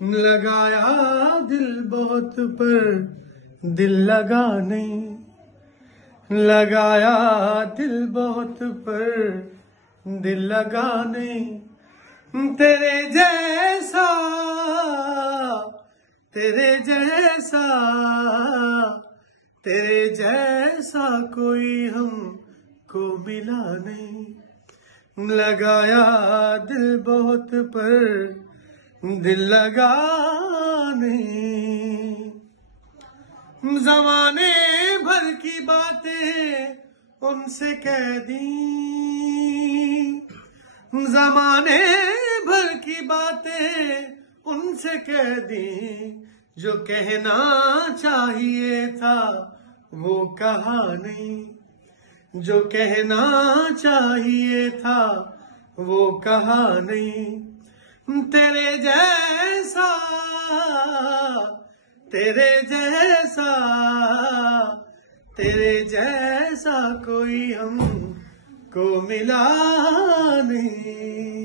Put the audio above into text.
लगाया दिल बहुत पर दिल लगा नहीं, लगाया दिल बहुत पर दिल लगा नहीं। तेरे जैसा, तेरे जैसा, तेरे जैसा कोई हमको मिला नहीं। लगाया दिल बहुत पर दिल लगा नहीं। ज़माने भर की बातें उनसे कह दी, ज़माने भर की बातें उनसे कह दी। जो कहना चाहिए था वो कहा नहीं, जो कहना चाहिए था वो कहा नहीं। तेरे जैसा, तेरे जैसा, तेरे जैसा कोई हमको मिला नहीं।